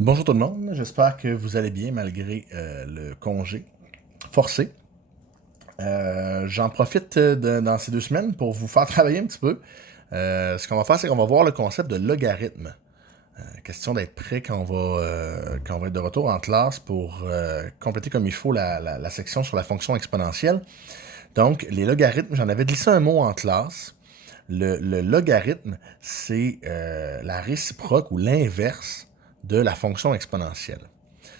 Bonjour tout le monde, j'espère que vous allez bien malgré le congé forcé. J'en profite dans ces 2 semaines pour vous faire travailler un petit peu. Ce qu'on va faire, c'est qu'on va voir le concept de logarithme. Question d'être prêt quand on va être de retour en classe pour compléter comme il faut la section sur la fonction exponentielle. Donc, les logarithmes, j'en avais glissé un mot en classe. Le logarithme, c'est la réciproque ou l'inverse de la fonction exponentielle.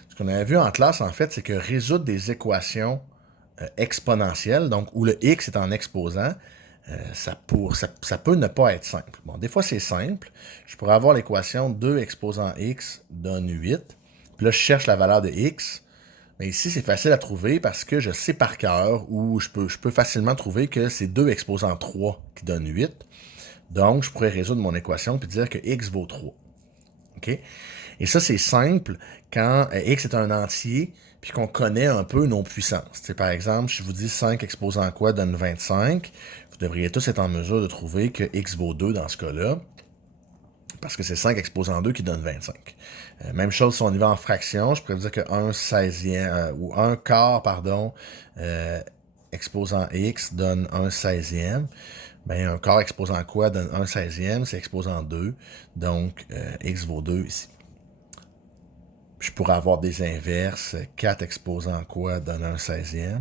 Ce qu'on avait vu en classe, en fait, c'est que résoudre des équations exponentielles, donc où le x est en exposant, ça peut ne pas être simple. Bon, des fois, c'est simple. Je pourrais avoir l'équation 2 exposant x donne 8. Puis là, je cherche la valeur de x. Mais ici, c'est facile à trouver parce que je sais par cœur ou je peux facilement trouver que c'est 2 exposant 3 qui donne 8. Donc, je pourrais résoudre mon équation puis dire que x vaut 3. OK? Et ça, c'est simple quand x est un entier puis qu'on connaît un peu nos puissances. T'sais, par exemple, si je vous dis 5 exposant quoi donne 25, vous devriez tous être en mesure de trouver que x vaut 2 dans ce cas-là, parce que c'est 5 exposant 2 qui donne 25. Même chose si on y va en fraction, je pourrais vous dire que 1 16e, ou 1 quart, pardon, exposant x donne 1 16e. Ben, un quart exposant quoi donne 1 16e, c'est exposant 2, donc x vaut 2 ici. Je pourrais avoir des inverses. 4 exposant quoi donne 1 16e.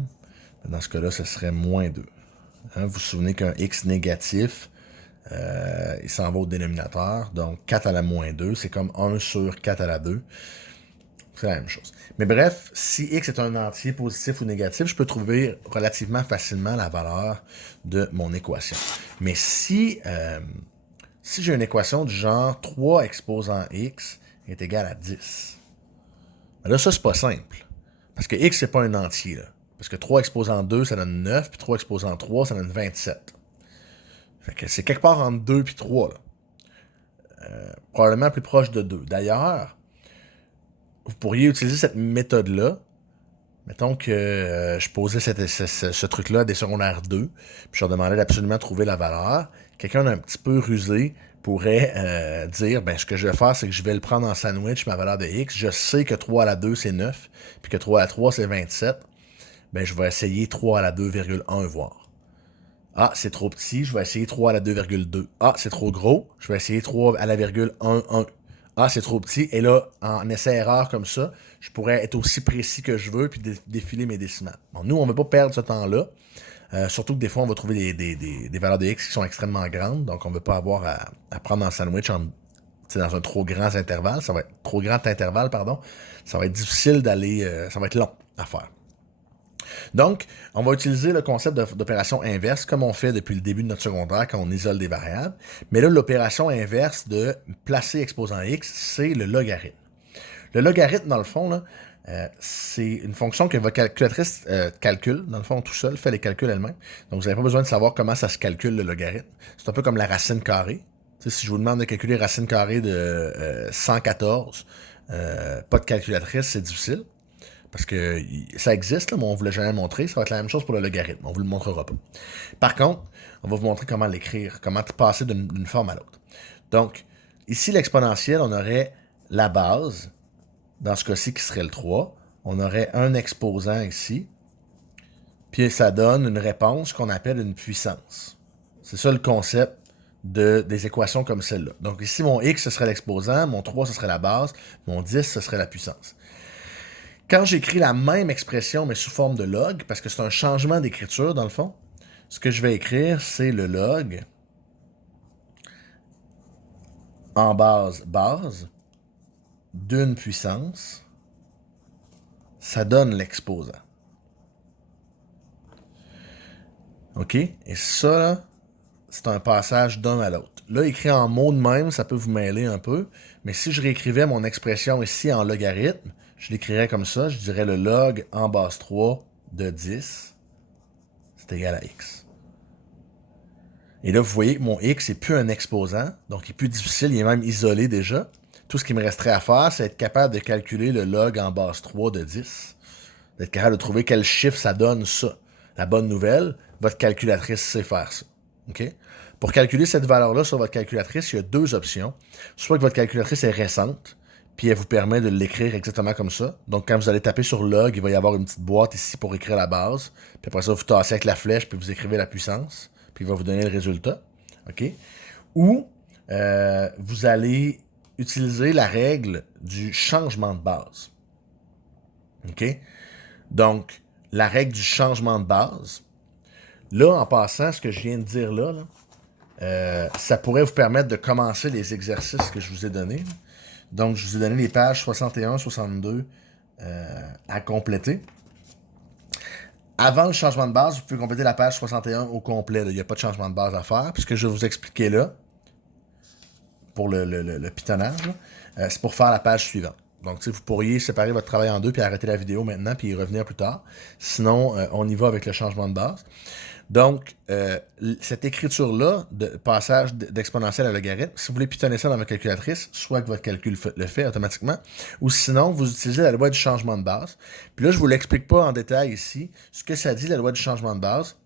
Dans ce cas-là, ce serait moins 2. Hein, vous vous souvenez qu'un x négatif, il s'en va au dénominateur. Donc 4 à la moins 2, c'est comme 1 sur 4 à la 2. C'est la même chose. Mais bref, si x est un entier positif ou négatif, je peux trouver relativement facilement la valeur de mon équation. Mais si j'ai une équation du genre 3 exposant x est égal à 10, là, ça, c'est pas simple. Parce que x, c'est pas un entier. Là. Parce que 3 exposant 2, ça donne 9, puis 3 exposant 3, ça donne 27. Fait que c'est quelque part entre 2 et 3. Là. Probablement plus proche de 2. D'ailleurs, vous pourriez utiliser cette méthode-là. Mettons que je posais ce truc-là à des secondaires 2, puis je leur demandais d'absolument trouver la valeur. Quelqu'un d'un petit peu rusé pourrait dire, ben, ce que je vais faire, c'est que je vais le prendre en sandwich, ma valeur de x. Je sais que 3 à la 2, c'est 9, puis que 3 à la 3, c'est 27. Ben, je vais essayer 3 à la 2,1 voir. Ah, c'est trop petit, je vais essayer 3 à la 2,2. Ah, c'est trop gros, je vais essayer 3 à la virgule 1,1. Ah, c'est trop petit. Et là, en essai-erreur comme ça, je pourrais être aussi précis que je veux puis défiler mes décimales. Bon, nous, on ne veut pas perdre ce temps-là. Surtout que des fois, on va trouver des valeurs de x qui sont extrêmement grandes. Donc, on ne veut pas avoir à prendre un sandwich dans un trop grand intervalle. Ça va être trop grand intervalle, pardon. Ça va être difficile d'aller. Ça va être long à faire. Donc, on va utiliser le concept d'opération inverse comme on fait depuis le début de notre secondaire quand on isole des variables. Mais là, l'opération inverse de placer exposant x, c'est le logarithme. Le logarithme, dans le fond, là, c'est une fonction que votre calculatrice calcule, dans le fond, tout seul, fait les calculs elle-même. Donc, vous n'avez pas besoin de savoir comment ça se calcule, le logarithme. C'est un peu comme la racine carrée. Tu sais, si je vous demande de calculer racine carrée de 114, pas de calculatrice, c'est difficile. Parce que ça existe, là, mais on ne vous l'a jamais montré. Ça va être la même chose pour le logarithme. On ne vous le montrera pas. Par contre, on va vous montrer comment l'écrire, comment passer d'une forme à l'autre. Donc, ici, l'exponentielle, on aurait la base, dans ce cas-ci, qui serait le 3. On aurait un exposant ici. Puis ça donne une réponse qu'on appelle une puissance. C'est ça le concept des équations comme celle-là. Donc ici, mon x, ce serait l'exposant. Mon 3, ce serait la base. Mon 10, ce serait la puissance. Quand j'écris la même expression, mais sous forme de log, parce que c'est un changement d'écriture, dans le fond, ce que je vais écrire, c'est le log en base d'une puissance. Ça donne l'exposant. OK? Et ça, là, c'est un passage d'un à l'autre. Là, écrit en mots de même, ça peut vous mêler un peu. Mais si je réécrivais mon expression ici en logarithme, je l'écrirais comme ça. Je dirais le log en base 3 de 10, c'est égal à x. Et là, vous voyez que mon x n'est plus un exposant, donc il est plus difficile, il est même isolé déjà. Tout ce qui me resterait à faire, c'est être capable de calculer le log en base 3 de 10. D'être capable de trouver quel chiffre ça donne ça. La bonne nouvelle, votre calculatrice sait faire ça. OK? Pour calculer cette valeur-là sur votre calculatrice, il y a deux options. Soit que votre calculatrice est récente, puis elle vous permet de l'écrire exactement comme ça. Donc, quand vous allez taper sur log, il va y avoir une petite boîte ici pour écrire la base. Puis après ça, vous tassez avec la flèche, puis vous écrivez la puissance, puis il va vous donner le résultat. OK? Ou vous allez utiliser la règle du changement de base. OK? Donc, la règle du changement de base, là, en passant, ce que je viens de dire là, ça pourrait vous permettre de commencer les exercices que je vous ai donnés. Donc, je vous ai donné les pages 61, 62 à compléter. Avant le changement de base, vous pouvez compléter la page 61 au complet. Il n'y a pas de changement de base à faire. Puis ce que je vais vous expliquer là, pour le pitonnage, c'est pour faire la page suivante. Donc, vous pourriez séparer votre travail en deux puis arrêter la vidéo maintenant puis y revenir plus tard. Sinon, on y va avec le changement de base. Donc, cette écriture-là, de passage d'exponentielle à logarithme, si vous voulez pitonner ça dans votre calculatrice, soit que votre calcul le fait automatiquement, ou sinon, vous utilisez la loi du changement de base. Puis là, je ne vous l'explique pas en détail ici. Ce que ça dit, la loi du changement de base,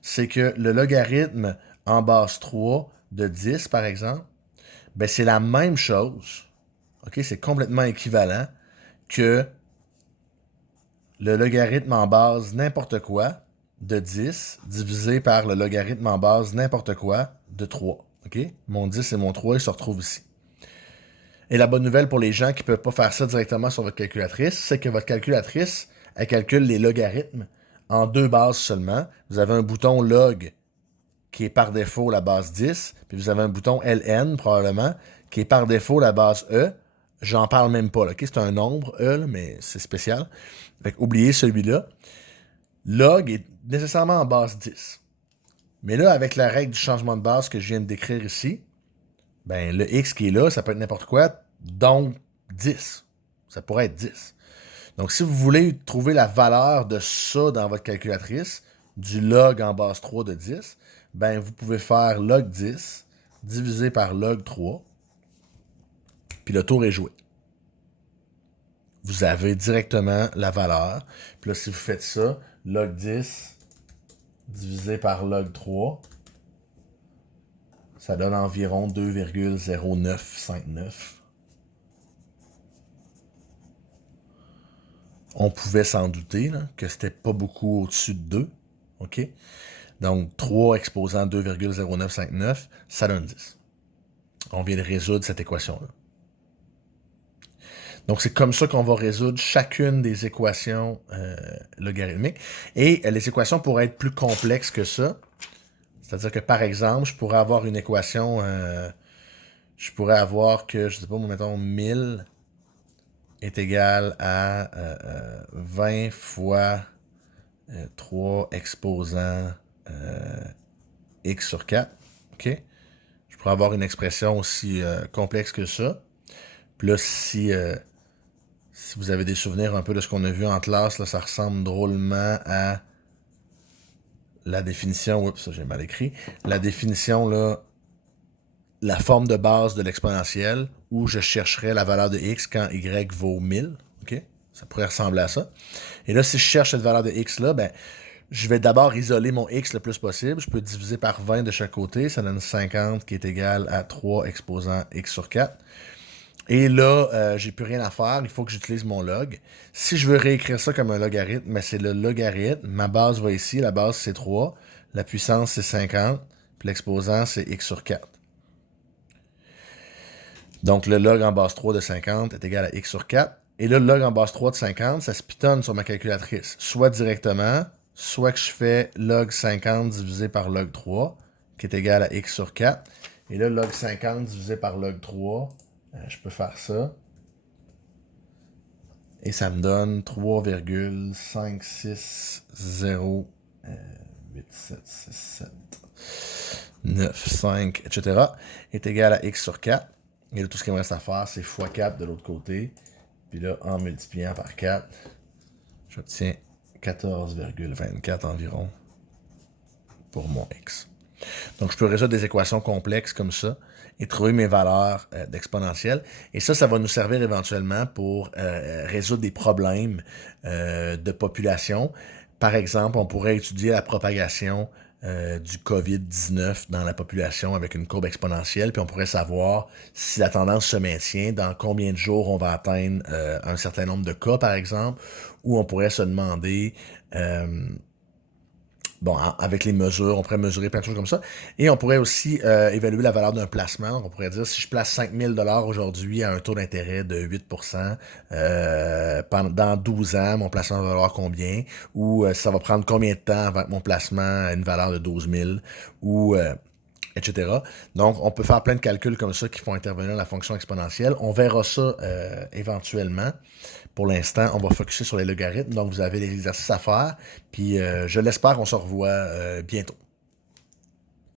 c'est que le logarithme en base 3 de 10, par exemple, ben c'est la même chose. OK? C'est complètement équivalent que le logarithme en base n'importe quoi de 10 divisé par le logarithme en base n'importe quoi de 3. OK? Mon 10 et mon 3, ils se retrouvent ici. Et la bonne nouvelle pour les gens qui ne peuvent pas faire ça directement sur votre calculatrice, c'est que votre calculatrice, elle calcule les logarithmes en deux bases seulement. Vous avez un bouton log qui est par défaut la base 10, puis vous avez un bouton ln probablement, qui est par défaut la base e. J'en parle même pas. Là. Okay? C'est un nombre, e, là, mais c'est spécial. Fait que oubliez celui-là. Log est nécessairement en base 10. Mais là, avec la règle du changement de base que je viens de décrire ici, ben le x qui est là, ça peut être n'importe quoi, donc 10. Ça pourrait être 10. Donc, si vous voulez trouver la valeur de ça dans votre calculatrice, du log en base 3 de 10, ben vous pouvez faire log 10 divisé par log 3, puis le tour est joué. Vous avez directement la valeur. Puis là, si vous faites ça, log 10 divisé par log 3, ça donne environ 2,0959. On pouvait s'en douter là, que c'était pas beaucoup au-dessus de 2. OK? Donc, 3 exposant 2,0959, ça donne 10. On vient de résoudre cette équation-là. Donc, c'est comme ça qu'on va résoudre chacune des équations logarithmiques. Et les équations pourraient être plus complexes que ça. C'est-à-dire que, par exemple, je pourrais avoir une équation... je pourrais avoir que, je sais pas, mettons, 1000 est égal à 20 fois 3 exposant x sur 4. OK? Je pourrais avoir une expression aussi complexe que ça. Puis là, si vous avez des souvenirs un peu de ce qu'on a vu en classe, là, ça ressemble drôlement à la définition... Oups, ça j'ai mal écrit. La définition, là, la forme de base de l'exponentielle où je chercherais la valeur de x quand y vaut 1000. OK? Ça pourrait ressembler à ça. Et là, si je cherche cette valeur de x-là, ben, je vais d'abord isoler mon x le plus possible. Je peux diviser par 20 de chaque côté. Ça donne 50 qui est égal à 3 exposant x sur 4. Et là, j'ai plus rien à faire. Il faut que j'utilise mon log. Si je veux réécrire ça comme un logarithme, ben c'est le logarithme. Ma base va ici. La base, c'est 3. La puissance, c'est 50. Puis l'exposant, c'est x sur 4. Donc, le log en base 3 de 50 est égal à x sur 4. Et là, le log en base 3 de 50, ça se pitonne sur ma calculatrice. Soit directement, soit que je fais log 50 divisé par log 3, qui est égal à x sur 4. Et là, log 50 divisé par log 3, je peux faire ça. Et ça me donne 3,560876795, etc. est égal à x sur 4. Et là, tout ce qu'il me reste à faire, c'est x4 de l'autre côté. Puis là, en multipliant par 4, j'obtiens 14,24 environ pour mon x. Donc, je peux résoudre des équations complexes comme ça et trouver mes valeurs d'exponentielle. Et ça va nous servir éventuellement pour résoudre des problèmes de population. Par exemple, on pourrait étudier la propagation du COVID-19 dans la population avec une courbe exponentielle, puis on pourrait savoir si la tendance se maintient, dans combien de jours on va atteindre un certain nombre de cas, par exemple, ou on pourrait se demander... Bon, avec les mesures, on pourrait mesurer plein de choses comme ça. Et on pourrait aussi évaluer la valeur d'un placement. Donc, on pourrait dire, si je place 5 000 aujourd'hui à un taux d'intérêt de 8%, dans 12 ans, mon placement va valoir combien? Ou ça va prendre combien de temps avant que mon placement ait une valeur de 12 000? Ou... etc. Donc, on peut faire plein de calculs comme ça qui font intervenir la fonction exponentielle. On verra ça éventuellement. Pour l'instant, on va focuser sur les logarithmes. Donc, vous avez les exercices à faire. Puis, je l'espère, on se revoit bientôt.